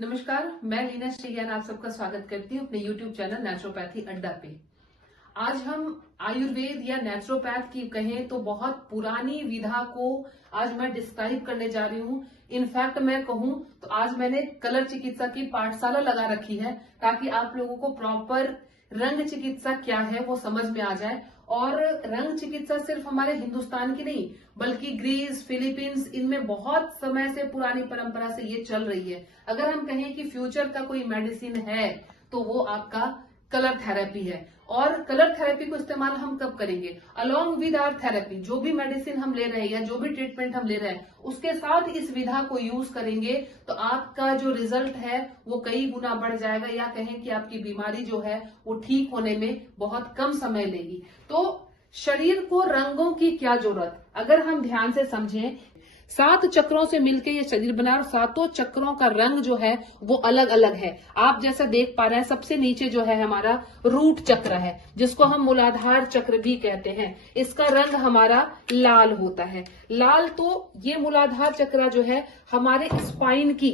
नमस्कार, मैं लीना श्रीज्ञान आप सबका स्वागत करती हूँ अपने YouTube चैनल नेचुरोपैथी अड्डा पे। आज हम आयुर्वेद या नेचुरोपैथ की कहें तो बहुत पुरानी विधा को आज मैं डिस्क्राइब करने जा रही हूँ। इनफैक्ट मैं कहूँ तो आज मैंने कलर चिकित्सा की पाठशाला लगा रखी है ताकि आप लोगों को प्रॉपर रंग चिकित्सा क्या है वो समझ में आ जाए। और रंग चिकित्सा सिर्फ हमारे हिंदुस्तान की नहीं बल्कि ग्रीस, फिलीपींस, इनमें बहुत समय से पुरानी परंपरा से ये चल रही है। अगर हम कहें कि फ्यूचर का कोई मेडिसिन है तो वो आपका कलर थेरेपी है। और कलर थेरेपी को इस्तेमाल हम कब करेंगे? Along with our therapy. जो भी मेडिसिन हम ले रहे हैं या जो भी ट्रीटमेंट हम ले रहे हैं उसके साथ इस विधा को यूज करेंगे तो आपका जो रिजल्ट है वो कई गुना बढ़ जाएगा, या कहें कि आपकी बीमारी जो है वो ठीक होने में बहुत कम समय लेगी। तो शरीर को रंगों की क्या जरूरत, अगर हम ध्यान से समझें, 7 चक्रों से मिलकर ये शरीर बना और 7 चक्रों का रंग जो है वो अलग अलग है। आप जैसा देख पा रहे हैं सबसे नीचे जो है हमारा रूट चक्र है जिसको हम मूलाधार चक्र भी कहते हैं। इसका रंग हमारा लाल होता है। लाल तो ये मूलाधार चक्र जो है हमारे स्पाइन की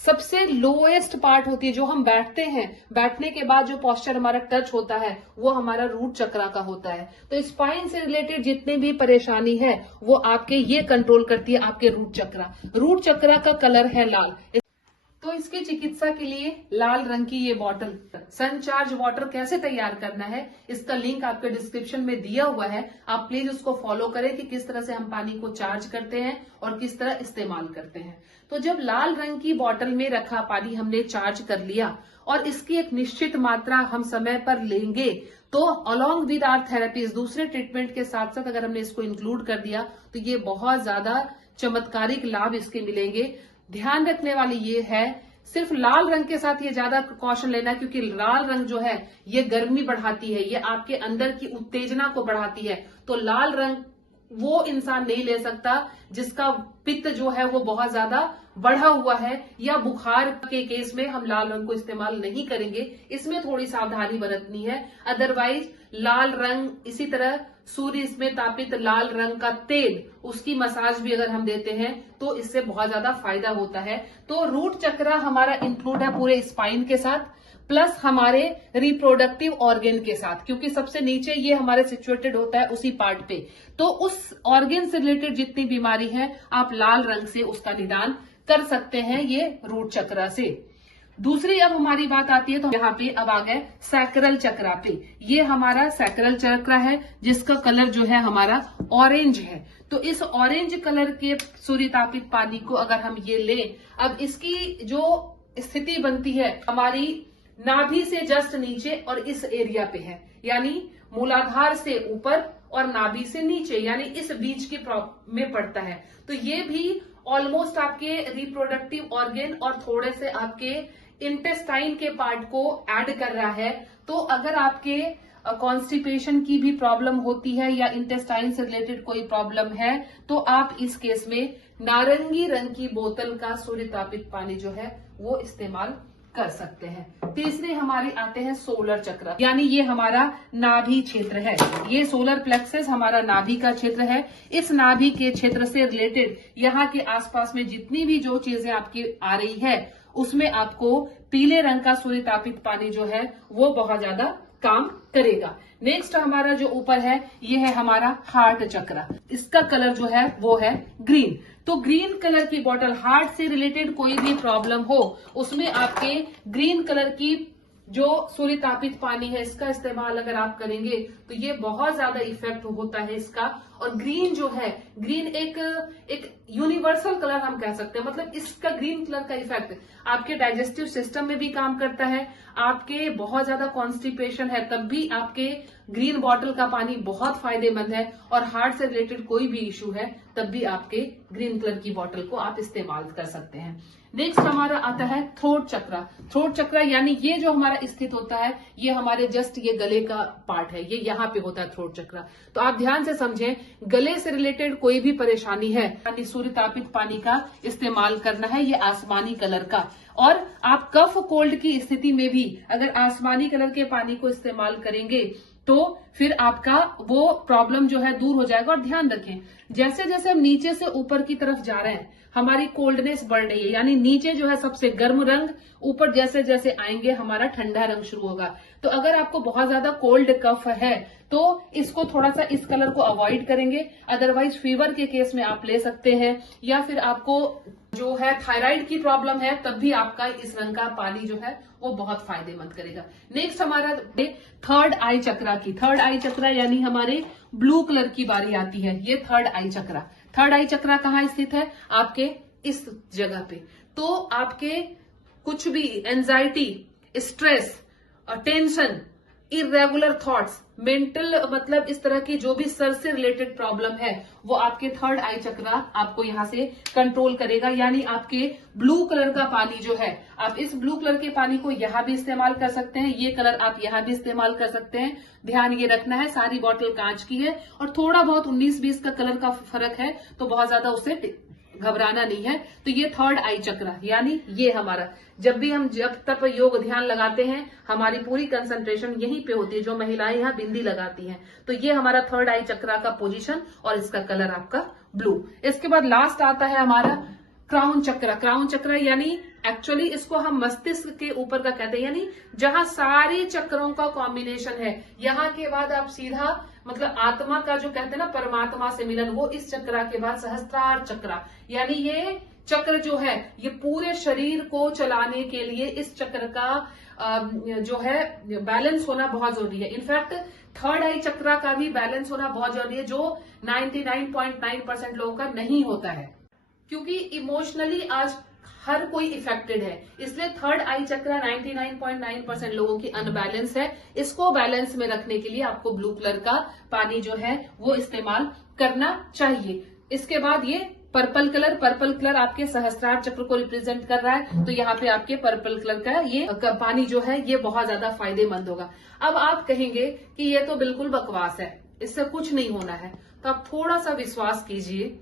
सबसे लोएस्ट पार्ट होती है। जो हम बैठते हैं, बैठने के बाद जो पोस्चर हमारा टच होता है वो हमारा रूट चक्रा का होता है। तो स्पाइन से रिलेटेड जितनी भी परेशानी है वो आपके ये कंट्रोल करती है, आपके रूट चक्रा। रूट चक्रा का कलर है लाल। तो इसकी चिकित्सा के लिए लाल रंग की ये बॉटल सनचार्ज वाटर कैसे तैयार करना है इसका लिंक आपके डिस्क्रिप्शन में दिया हुआ है। आप प्लीज उसको फॉलो करें कि किस तरह से हम पानी को चार्ज करते हैं और किस तरह इस्तेमाल करते हैं। तो जब लाल रंग की बॉटल में रखा पानी हमने चार्ज कर लिया और इसकी एक निश्चित मात्रा हम समय पर लेंगे तो अलोंग विद आवर थेरेपीज, दूसरे ट्रीटमेंट के साथ साथ अगर हमने इसको इंक्लूड कर दिया तो ये बहुत ज्यादा चमत्कारिक लाभ इसके मिलेंगे। ध्यान रखने वाली ये है, सिर्फ लाल रंग के साथ ये ज्यादा प्रिकॉशन लेना, क्योंकि लाल रंग जो है ये गर्मी बढ़ाती है, ये आपके अंदर की उत्तेजना को बढ़ाती है। तो लाल रंग वो इंसान नहीं ले सकता जिसका पित्त जो है वो बहुत ज्यादा बढ़ा हुआ है, या बुखार के केस में हम लाल रंग को इस्तेमाल नहीं करेंगे। इसमें थोड़ी सावधानी बरतनी है। अदरवाइज लाल रंग, इसी तरह सूर्य इसमें तापित लाल रंग का तेल, उसकी मसाज भी अगर हम देते हैं तो इससे बहुत ज्यादा फायदा होता है। तो रूट चक्रा हमारा इंक्लूड है पूरे स्पाइन के साथ, प्लस हमारे रिप्रोडक्टिव ऑर्गन के साथ, क्योंकि सबसे नीचे ये हमारे सिचुएटेड होता है उसी पार्ट पे। तो उस ऑर्गन से रिलेटेड जितनी बीमारी है आप लाल रंग से उसका निदान कर सकते हैं, ये रूट चक्रा से। दूसरी अब हमारी बात आती है तो यहाँ पे अब आ गए सैक्रल चक्रा पे। ये हमारा सैक्रल चक्रा है जिसका कलर जो है हमारा ऑरेंज है। तो इस ऑरेंज कलर के सूर्य तापित पानी को अगर हम ये लें, अब इसकी जो स्थिति बनती है हमारी नाभि से जस्ट नीचे और इस एरिया पे है, यानी मूलाधार से ऊपर और नाभि से नीचे, यानी इस बीच के में पड़ता है। तो ये भी ऑलमोस्ट आपके रिप्रोडक्टिव ऑर्गन और थोड़े से आपके इंटेस्टाइन के पार्ट को ऐड कर रहा है। तो अगर आपके कॉन्स्टिपेशन की भी प्रॉब्लम होती है या इंटेस्टाइन से रिलेटेड कोई प्रॉब्लम है तो आप इस केस में नारंगी रंग की बोतल का सूर्य तापित पानी जो है वो इस्तेमाल कर सकते हैं। तीसरे हमारे आते हैं सोलर चक्र, यानी ये हमारा नाभि क्षेत्र है। ये सोलर प्लेक्सस हमारा नाभि का क्षेत्र है। इस नाभि के क्षेत्र से रिलेटेड यहाँ के आसपास में जितनी भी जो चीजें आपकी आ रही है उसमें आपको पीले रंग का सूर्य तापित पानी जो है वो बहुत ज्यादा काम करेगा। नेक्स्ट हमारा जो ऊपर है ये है हमारा हार्ट चक्र। इसका कलर जो है वो है ग्रीन। तो ग्रीन कलर की बॉटल, हार्ट से रिलेटेड कोई भी प्रॉब्लम हो उसमें आपके ग्रीन कलर की जो सूर्य तापित पानी है इसका इस्तेमाल अगर आप करेंगे तो ये बहुत ज्यादा इफेक्ट होता है इसका। और ग्रीन जो है, ग्रीन एक यूनिवर्सल कलर हम कह सकते हैं, मतलब इसका ग्रीन कलर का इफेक्ट आपके डाइजेस्टिव सिस्टम में भी काम करता है। आपके बहुत ज्यादा कॉन्स्टिपेशन है तब भी आपके ग्रीन बॉटल का पानी बहुत फायदेमंद है, और हार्ट से रिलेटेड कोई भी इश्यू है तब भी आपके ग्रीन कलर की बॉटल को आप इस्तेमाल कर सकते हैं। नेक्स्ट हमारा आता है थ्रोट चक्रा। थ्रोट चक्रा यानी ये जो हमारा स्थित होता है ये हमारे जस्ट ये गले का पार्ट है, ये यहाँ पे होता है थ्रोट चक्रा। तो आप ध्यान से समझें, गले से रिलेटेड कोई भी परेशानी है यानी सूर्य तापित पानी का इस्तेमाल करना है, ये आसमानी कलर का। और आप कफ कोल्ड की स्थिति में भी अगर आसमानी कलर के पानी को इस्तेमाल करेंगे तो फिर आपका वो प्रॉब्लम जो है दूर हो जाएगा। और ध्यान रखें, जैसे जैसे हम नीचे से ऊपर की तरफ जा रहे हैं हमारी कोल्डनेस बढ़ रही है, यानी नीचे जो है सबसे गर्म रंग, ऊपर जैसे जैसे आएंगे हमारा ठंडा रंग शुरू होगा। तो अगर आपको बहुत ज्यादा कोल्ड कफ है तो इसको थोड़ा सा इस कलर को अवॉइड करेंगे। अदरवाइज फीवर के केस में आप ले सकते हैं, या फिर आपको जो है थायराइड की प्रॉब्लम है तब भी आपका इस रंग का पानी जो है वो बहुत फायदेमंद करेगा। नेक्स्ट हमारा थर्ड आई चक्रा की, थर्ड आई चक्रा यानी हमारे ब्लू कलर की बारी आती है। ये थर्ड आई चक्रा, थर्ड आई चक्रा कहाँ स्थित है? आपके इस जगह पे। तो आपके कुछ भी anxiety, stress, tension, irregular thoughts, mental मतलब इस तरह की जो भी सर से रिलेटेड प्रॉब्लम है वो आपके थर्ड आई चक्रा आपको यहाँ से कंट्रोल करेगा। यानी आपके ब्लू कलर का पानी जो है, आप इस ब्लू कलर के पानी को यहाँ भी इस्तेमाल कर सकते हैं, ये कलर आप यहाँ भी इस्तेमाल कर सकते हैं। ध्यान ये रखना है सारी बॉटल कांच की है और थोड़ा बहुत 19-20 का कलर का फर्क है तो बहुत ज्यादा उससे घबराना नहीं है। तो ये थर्ड आई चक्रा यानी ये हमारा, जब भी हम जब तक योग ध्यान लगाते हैं हमारी पूरी कंसंट्रेशन यहीं पे होती है। जो महिलाएं यहाँ बिंदी लगाती हैं तो ये हमारा थर्ड आई चक्रा का पोजीशन और इसका कलर आपका ब्लू। इसके बाद लास्ट आता है हमारा क्राउन चक्र। क्राउन चक्र यानी एक्चुअली इसको हम मस्तिष्क के ऊपर का कहते हैं, यानी जहां सारे चक्रों का कॉम्बिनेशन है। यहाँ के बाद आप सीधा मतलब आत्मा का जो कहते हैं ना परमात्मा से मिलन, वो इस चक्र के बाद सहस्त्रार चक्र, यानी ये चक्र जो है ये पूरे शरीर को चलाने के लिए इस चक्र का जो है बैलेंस होना बहुत जरूरी है। इनफैक्ट थर्ड आई चक्र का भी बैलेंस होना बहुत जरूरी है, जो 99.9% लोगों का नहीं होता है, क्योंकि इमोशनली आज हर कोई इफेक्टेड है। इसलिए थर्ड आई चक्र 99.9% लोगों की अनबैलेंस है। इसको बैलेंस में रखने के लिए आपको ब्लू कलर का पानी जो है वो इस्तेमाल करना चाहिए। इसके बाद ये पर्पल कलर, पर्पल कलर आपके सहस्त्रार चक्र को रिप्रेजेंट कर रहा है, तो यहाँ पे आपके पर्पल कलर का ये पानी जो है ये बहुत ज्यादा फायदेमंद होगा। अब आप कहेंगे कि ये तो बिल्कुल बकवास है, इससे कुछ नहीं होना है, तो आप थोड़ा सा विश्वास कीजिए।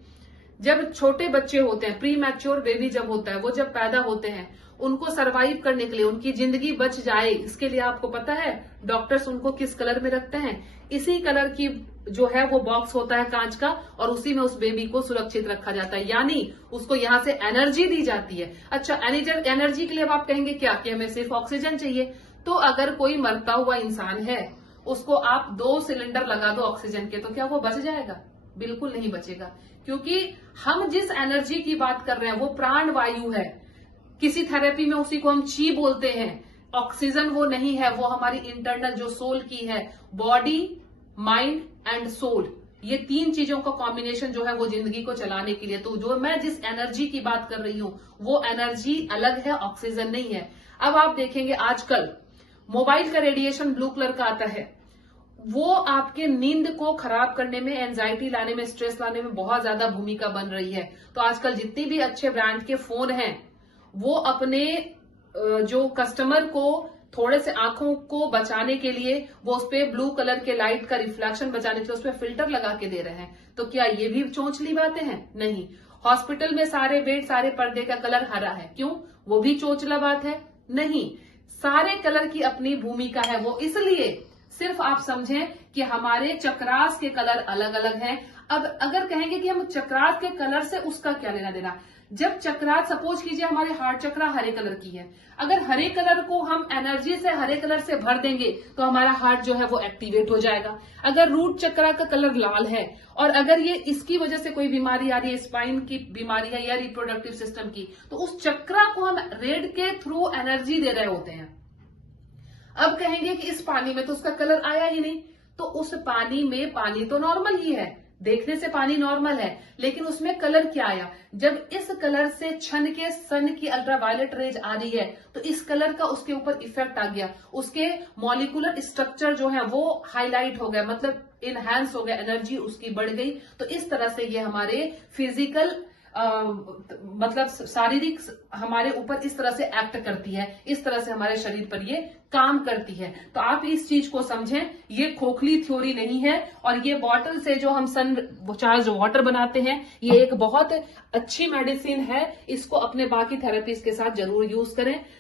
जब छोटे बच्चे होते हैं, प्री मैच्योर बेबी जब होता है, वो जब पैदा होते हैं, उनको सरवाइव करने के लिए, उनकी जिंदगी बच जाए इसके लिए आपको पता है डॉक्टर्स उनको किस कलर में रखते हैं? इसी कलर की जो है वो बॉक्स होता है कांच का, और उसी में उस बेबी को सुरक्षित रखा जाता है, यानी उसको यहाँ से एनर्जी दी जाती है। अच्छा, एनर्जी के लिए अब आप कहेंगे क्या कि हमें सिर्फ ऑक्सीजन चाहिए? तो अगर कोई मरता हुआ इंसान है उसको आप 2 सिलेंडर लगा दो ऑक्सीजन के, तो क्या वो बच जाएगा? बिल्कुल नहीं बचेगा, क्योंकि हम जिस एनर्जी की बात कर रहे हैं वो प्राण वायु है। किसी थेरेपी में उसी को हम ची बोलते हैं। ऑक्सीजन वो नहीं है, वो हमारी इंटरनल जो सोल की है, बॉडी, माइंड एंड सोल, ये 3 चीजों का कॉम्बिनेशन जो है वो जिंदगी को चलाने के लिए। तो जो मैं जिस एनर्जी की बात कर रही हूं वो एनर्जी अलग है, ऑक्सीजन नहीं है। अब आप देखेंगे आजकल मोबाइल का रेडिएशन ब्लू कलर का आता है, वो आपके नींद को खराब करने में, एंजाइटी लाने में, स्ट्रेस लाने में बहुत ज्यादा भूमिका बन रही है। तो आजकल जितनी भी अच्छे ब्रांड के फोन हैं वो अपने जो कस्टमर को थोड़े से आंखों को बचाने के लिए वो उस पे ब्लू कलर के लाइट का रिफ्लेक्शन बचाने के लिए उस पे फिल्टर लगा के दे रहे हैं। तो क्या ये भी चोंचली बातें हैं? नहीं। हॉस्पिटल में सारे बेड, सारे पर्दे का कलर हरा है, क्यों? वो भी चोंचला बात है? नहीं। सारे कलर की अपनी भूमिका है, वो इसलिए सिर्फ आप समझें कि हमारे चक्रास के कलर अलग अलग हैं। अब अगर कहेंगे कि हम चक्रास के कलर से उसका क्या लेना देना, जब चक्रास सपोज कीजिए हमारे हार्ट चक्रा हरे कलर की है, अगर हरे कलर को हम एनर्जी से हरे कलर से भर देंगे तो हमारा हार्ट जो है वो एक्टिवेट हो जाएगा। अगर रूट चक्रा का कलर लाल है और अगर ये इसकी वजह से कोई बीमारी आ रही है, स्पाइन की बीमारी है या रिप्रोडक्टिव सिस्टम की, तो उस चक्रा को हम रेड के थ्रू एनर्जी दे रहे होते हैं। अब कहेंगे कि इस पानी में तो उसका कलर आया ही नहीं, तो उस पानी में, पानी तो नॉर्मल ही है, देखने से पानी नॉर्मल है, लेकिन उसमें कलर क्या आया? जब इस कलर से छन के सन की अल्ट्रावायलेट रेज आ रही है तो इस कलर का उसके ऊपर इफेक्ट आ गया, उसके मॉलिक्यूलर स्ट्रक्चर जो है वो हाईलाइट हो गया, मतलब इनहैंस हो गया, एनर्जी उसकी बढ़ गई। तो इस तरह से ये हमारे फिजिकल मतलब शारीरिक हमारे ऊपर इस तरह से एक्ट करती है, इस तरह से हमारे शरीर पर ये काम करती है। तो आप इस चीज को समझें, ये खोखली थ्योरी नहीं है, और ये बॉटल से जो हम सन चार्ज वाटर बनाते हैं ये एक बहुत अच्छी मेडिसिन है, इसको अपने बाकी थेरेपीज के साथ जरूर यूज करें।